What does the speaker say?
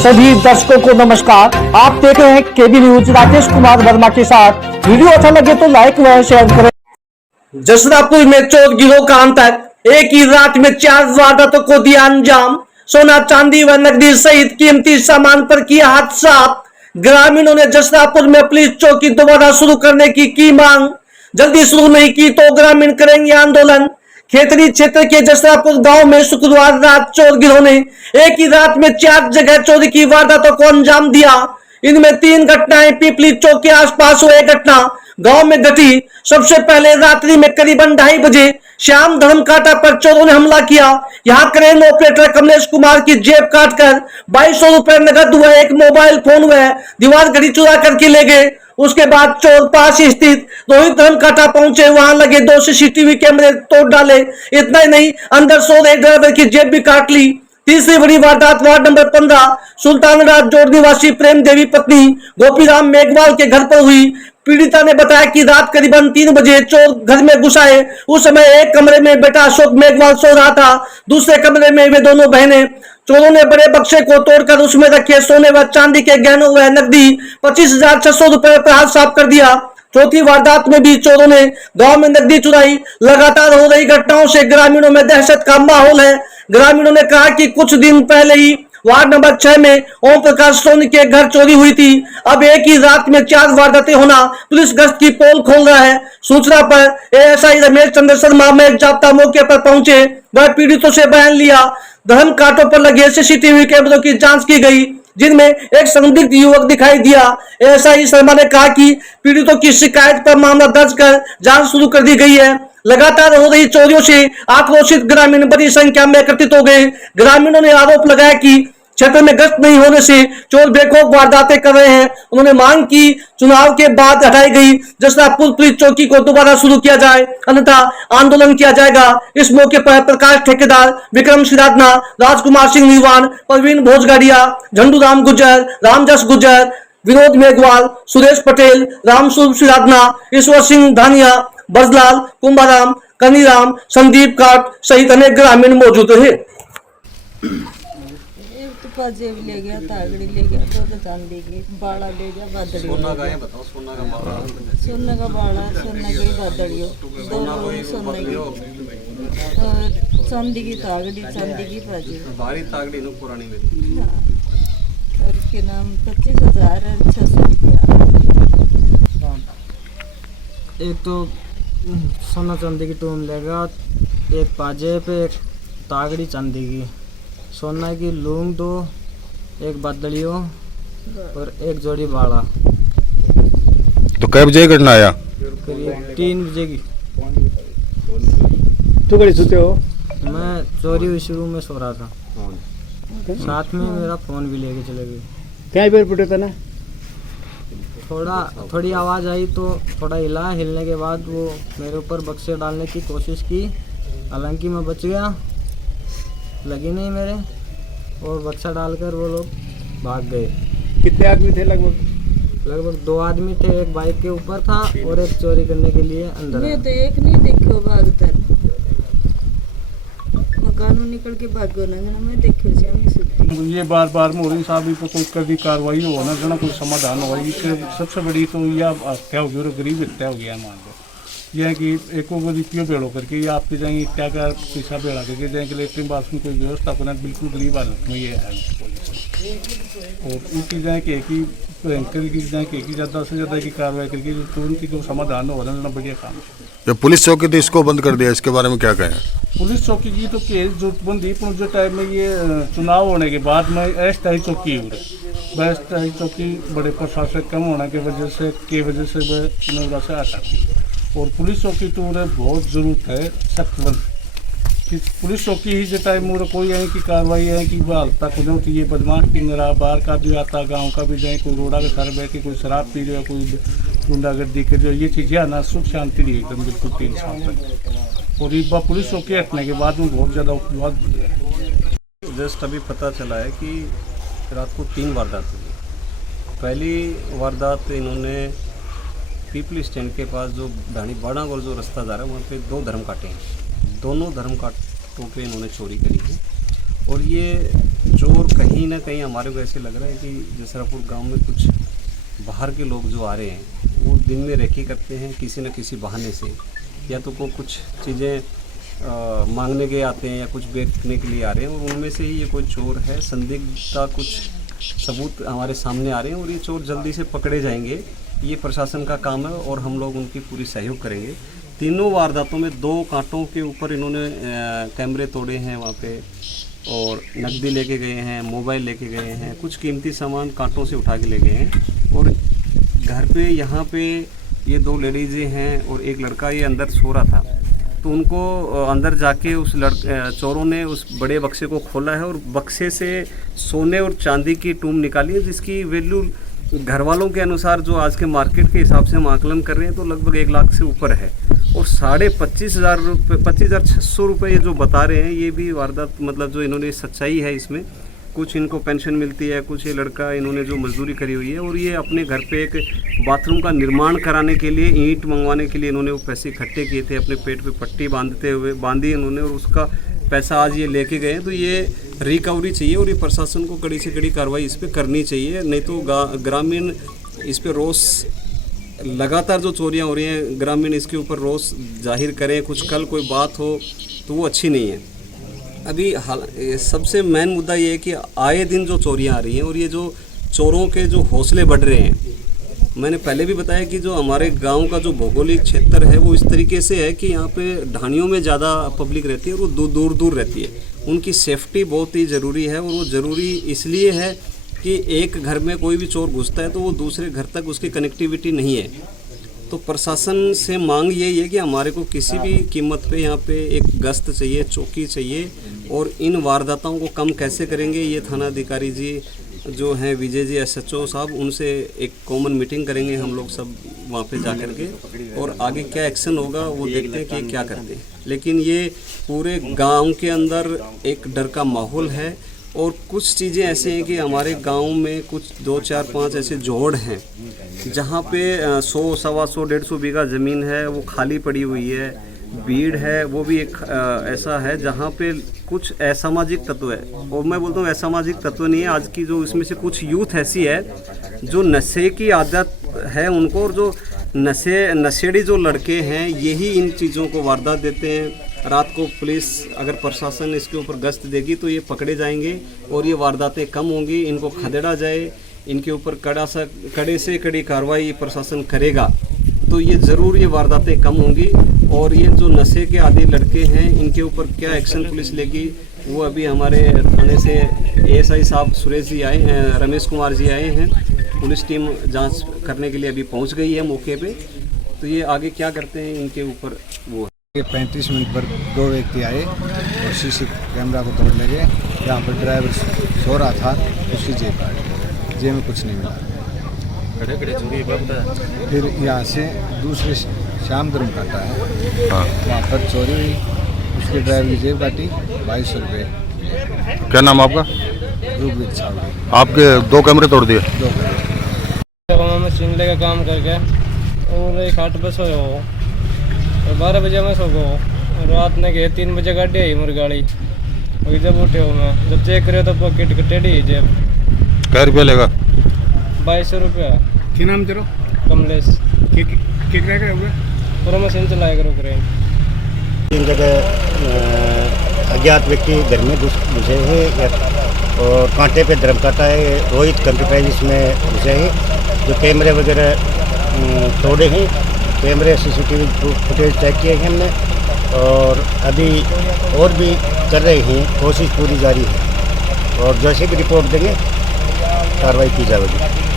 सभी दर्शकों को नमस्कार। आप देख रहे हैं केबी न्यूज राकेश कुमार वर्मा के साथ। वीडियो अच्छा लगे तो लाइक व शेयर करें। जसरापुर में चोर गिरोह का आतंक, एक ही रात में 4 वारदातों को दिया अंजाम। सोना चांदी व नकदी सहित कीमती सामान पर किया हाथ साफ। ग्रामीणों ने जसरापुर में पुलिस चौकी दोबारा शुरू करने की मांग। जल्दी शुरू नहीं की तो ग्रामीण करेंगे आंदोलन। खेतरी क्षेत्र के जसरापुर गांव में शुक्रवार रात चोर गिरोह ने एक ही रात में 4 जगह चोरी की वारदातों को अंजाम दिया। इनमें 3 घटनाएं पीपली चौक के आसपास हुए। घटना गांव में घटी। सबसे पहले रात्रि में करीबन 2:30 बजे श्याम धर्म काटा पर चोरों ने हमला किया। यहां क्रेन ऑपरेटर कमलेश कुमार की जेब काटकर 2200 रुपए नगद व एक मोबाइल फोन व दीवार घड़ी चुरा करके ले गए। उसके बाद चोर पास स्थित रोहित धर्म काटा पहुंचे। वहां लगे 2 सीसीटीवी कैमरे तोड़ डाले। इतना ही नहीं, अंदर सो रहे ड्राइवर की जेब भी काट ली। तीसरी बड़ी वारदात वार्ड नंबर 15 सुल्तानराज जोड़ निवासी प्रेम देवी पत्नी गोपीराम मेघवाल के घर पर हुई। पीड़िता ने बताया कि रात करीबन 3 बजे चोर घर में घुस आए। उस समय एक कमरे में बेटा अशोक मेघवाल सो रहा था, दूसरे कमरे में वे दोनों बहनें। चोरों ने बड़े बक्से को तोड़कर उसमें रखे सोने व चांदी के गहनों व नकदी 25,600 रुपए पर हाथ साफ कर दिया। चौथी वारदात में भी चोरों ने गांव में नकदी चुराई। लगातार हो रही घटनाओं से ग्रामीणों में दहशत का माहौल है। ग्रामीणों ने कहा कि कुछ दिन पहले ही वार्ड नंबर 6 में ओम प्रकाश सोनी के घर चोरी हुई थी। अब एक ही रात में 4 वारदातें होना पुलिस गश्त की पोल खोल रहा है। सूचना पर एएसआई रमेश चंद्र शर्मा में जाप्ता मौके पर पहुंचे। वह पीड़ितों से बयान लिया। धर्म कांटों पर लगे सीसीटीवी कैमरों की जांच की गई, जिनमें एक संदिग्ध युवक दिखाई दिया। एएसआई शर्मा ने कहा कि पीड़ितों की शिकायत पर मामला दर्ज कर जांच शुरू कर दी गई है। लगातार हो रही चोरियों से आक्रोशित ग्रामीण बड़ी संख्या में एकत्रित हो गए। ग्रामीणों ने आरोप लगाया कि क्षेत्र में गश्त नहीं होने से चोर बेखौफ वारदातें कर रहे हैं। उन्होंने मांग की चुनाव के बाद हटाई गई जसरापुर पुलिस चौकी को दोबारा शुरू किया जाए, अन्यथा आंदोलन किया जाएगा। इस मौके पर प्रकाश ठेकेदार, विक्रम सिराधना, राजकुमार सिंह नीवान, प्रवीण भोजगाड़िया, झंडू राम गुर्जर, रामजस गुर्जर, विनोद मेघवाल, सुरेश पटेल, रामस्वरूप सिराधना, ईश्वर सिंह धानिया, बरजलाल, कुंभाराम, कनीराम, संदीप काट सहित अनेक ग्रामीण मौजूद रहे। जेब ले गया, तागड़ी ले गया, 2 चांदी की, बाड़ा ले गया, बादड़ी सोना का है, बताओ सोना का बाड़ा, सोने का बाड़ा, सोने की बादड़ियों, 2 सोने की और चांदी की तागड़ी, चांदी की पाजेब, भारी तागड़ी नो पुरानी में। हाँ, और इसके नाम 25,600 रुपया। एक तो सोना चांदी की टूम लेगा, एक पाजेब, एक तागड़ी चांदी की, सोना की लूंग 2, एक बदलियों और एक जोड़ी बाड़ा। तो कै बजे घटना आया? करीब 3 बजे की। तू कड़ी सोते हो? मैं चोरी हुई शुरू में सो रहा था, साथ में मेरा फोन भी लेके चले गए। क्या बेर पुटे था ना? थोड़ी आवाज़ आई तो थोड़ा हिला। हिलने के बाद वो मेरे ऊपर बक्से डालने की कोशिश की, हालांकि मैं बच गया, लगी नहीं मेरे, और बक्सा डालकर वो लोग भाग गए। कितने आदमी थे? लगभग 2 आदमी थे। एक बाइक के ऊपर था और एक चोरी करने के लिए अंदर मैं आया। तो एक नहीं देखो भागता, मकानों निकल के भागो ना, मैं देखो से हम सुनती। ये बार बार मोरी साहब पर कोई कभी कार्रवाई हो ना जना कोई समाधान हो। सबसे बड़ी तो यह हत्या हो गई और गरीब हत्या हो गया। मान लो यह है कि एको को रिपियो बेड़ो करके ये आपके जाएंगे क्या क्या पैसा बेड़ा करके जाएंगे लेटरिन बाथरूम कोई व्यवस्था करना बिल्कुल गरीब हालत में ये है। और ये चीज़ें कि एक ही भयंकर की चीज़ें कि एक ही ज़्यादा से ज़्यादा की कार्रवाई करके तुरंत ही जो समाधान हो रहा है बढ़िया काम है। जब पुलिस चौकी थी इसको बंद कर दिया, इसके बारे में क्या कहें? पुलिस चौकी की तो केस जो बंदी जो टाइम में ये चुनाव होने के बाद में अस्थायी चौकी हो रही, अस्थायी चौकी बड़े प्रशासक कम होने की वजह से वह नौरा से हटा। और पुलिस चौकी तो बहुत ज़रूरत है सख्त बंद कि पुलिस चौकी ही जो टाइम मोर कोई है कि कार्रवाई है कि हाल तक हो जाती है। बदमाश पिंगरा बाहर का भी आता, गांव का भी जाए, कोई रोड़ा के सारे बैठ के कोई शराब पी रहे हो, कोई गुंडागर्दी कर रहे हो, ये चीज़ें आना सुख शांति रही एकदम बिल्कुल 3 साल तक। और एक बार पुलिस चौकी हटने के बाद में बहुत ज़्यादा उपवाद बढ़ गया है। जस्ट अभी पता चला है कि रात को 3 वारदात हुई। पहली वारदात इन्होंने पीपली स्टैंड के पास जो धानी बाड़ा और जो रास्ता जा रहा है वहाँ पे 2 धर्म काटे हैं। दोनों धर्म काटों पे इन्होंने चोरी करी है। और ये चोर कहीं ना कहीं हमारे को ऐसे लग रहा है कि जसरापुर गांव में कुछ बाहर के लोग जो आ रहे हैं वो दिन में रेकी करते हैं किसी न किसी बहाने से, या तो को कुछ चीज़ें मांगने के आते हैं या कुछ बेचने के लिए आ रहे हैं, और उनमें से ही ये कोई चोर है। संदिग्धता कुछ सबूत हमारे सामने आ रहे हैं और ये चोर जल्दी से पकड़े जाएंगे। ये प्रशासन का काम है और हम लोग उनकी पूरी सहयोग करेंगे। तीनों वारदातों में 2 कांटों के ऊपर इन्होंने कैमरे तोड़े हैं वहाँ पे, और नकदी लेके गए हैं, मोबाइल लेके गए हैं, कुछ कीमती सामान कांटों से उठा के ले गए हैं। और घर पे यहाँ पे ये 2 लेडीज़ें हैं और एक लड़का ये अंदर सो रहा था, तो उनको अंदर जाके उस चोरों ने उस बड़े बक्से को खोला है और बक्से से सोने और चांदी की टूम निकाली है, जिसकी वैल्यू घर वालों के अनुसार जो आज के मार्केट के हिसाब से हम आकलन कर रहे हैं तो लगभग 1 लाख से ऊपर है। और 25,500 रुपये 25,600 रुपये ये जो बता रहे हैं, ये भी वारदात मतलब जो इन्होंने सच्चाई है इसमें। कुछ इनको पेंशन मिलती है, कुछ ये लड़का इन्होंने जो मजदूरी करी हुई है, और ये अपने घर पे एक बाथरूम का निर्माण कराने के लिए ईंट मंगवाने के लिए इन्होंने वो पैसे इकट्ठे किए थे, अपने पेट पे पट्टी बांधी इन्होंने, और उसका पैसा आज ये लेके गए। तो ये रिकवरी चाहिए और ये प्रशासन को कड़ी से कड़ी कार्रवाई इस पर करनी चाहिए, नहीं तो ग्रामीण इस पर रोष, लगातार जो चोरियां हो रही हैं ग्रामीण इसके ऊपर रोष जाहिर करें, कुछ कल कोई बात हो तो वो अच्छी नहीं है। अभी सबसे मेन मुद्दा ये है कि आए दिन जो चोरियां आ रही हैं और ये जो चोरों के जो हौसले बढ़ रहे हैं, मैंने पहले भी बताया कि जो हमारे गांव का जो भौगोलिक क्षेत्र है वो इस तरीके से है कि यहाँ पे ढाणियों में ज़्यादा पब्लिक रहती है और वो दूर दूर रहती है। उनकी सेफ्टी बहुत ही ज़रूरी है, और वो ज़रूरी इसलिए है कि एक घर में कोई भी चोर घुसता है तो वो दूसरे घर तक उसकी कनेक्टिविटी नहीं है। तो प्रशासन से मांग यही है कि हमारे को किसी भी कीमत पे यहाँ पे एक गश्त चाहिए, चौकी चाहिए, और इन वारदातों को कम कैसे करेंगे ये थाना अधिकारी जी जो हैं विजय जी SHO साहब, उनसे एक कॉमन मीटिंग करेंगे हम लोग सब वहाँ पे जा कर के, और आगे क्या एक्शन होगा वो देखते हैं कि क्या करते हैं। लेकिन ये पूरे गांव के अंदर एक डर का माहौल है, और कुछ चीज़ें ऐसे हैं कि हमारे गांव में कुछ 2, 4, 5 ऐसे जोड़ हैं जहाँ पे 100, 125, 150 बीघा ज़मीन है वो खाली पड़ी हुई है। भीड़ है वो भी एक ऐसा है जहाँ पे कुछ असामाजिक तत्व है, और मैं बोलता हूँ असामाजिक तत्व नहीं है, आज की जो इसमें से कुछ यूथ ऐसी है जो नशे की आदत है उनको, और जो नशेड़ी जो लड़के हैं यही इन चीज़ों को वारदात देते हैं। रात को पुलिस अगर प्रशासन इसके ऊपर गश्त देगी तो ये पकड़े जाएंगे और ये वारदातें कम होंगी, इनको खदेड़ा जाए, इनके ऊपर कड़े से कड़ी कार्रवाई प्रशासन करेगा तो ये ज़रूर ये वारदातें कम होंगी। और ये जो नशे के आदी लड़के हैं इनके ऊपर क्या एक्शन पुलिस लेगी वो अभी हमारे थाने से ASI साहब सुरेश जी आए हैं, रमेश कुमार जी आए हैं, पुलिस टीम जांच करने के लिए अभी पहुंच गई है मौके पे। तो ये आगे क्या करते हैं इनके ऊपर वो 35 मिनट पर 2 व्यक्ति आए और CC कैमरा को तोड़ ले गए। यहाँ पर ड्राइवर सो रहा था, उसकी जेब काट, जेब में कुछ नहीं मिला। फिर यहाँ से दूसरे श्याम धर्म काटा है, वहाँ पर चोरी हुई, उसके ड्राइवर की जेब काटी 2200 रुपये। क्या नाम आपका? रूपवीर साहब। आपके 2 कैमरे तोड़ दिए? 2 कैमरे। मैं सिमले का काम करके और एक 8 बजे सोया हो, 12 बजे मैं सो गया, रात ने गए 3 बजे गाड़ी आई मेरी गाड़ी, वही जब उठे हो मैं जब चेक करे तो पॉकेट कटेडी जेब। क्या रुपया लेगा? 2200 रुपया। क्या नाम तेरा? कमलेश। क्या हुआ? पूरा मशीन चलाया करो क्रेन। 3 जगह अज्ञात व्यक्ति घर में घुसे हैं और कांटे पे धर्म काटा है। रोहित कंप्यूटराइज में घुसे हैं, जो कैमरे वगैरह तोड़े हैं, कैमरे CCTV फुटेज चेक किए हैं हमने, और अभी और भी कर रहे हैं, कोशिश पूरी जारी है, और जैसे कि रिपोर्ट देंगे कार्रवाई की जाएगी।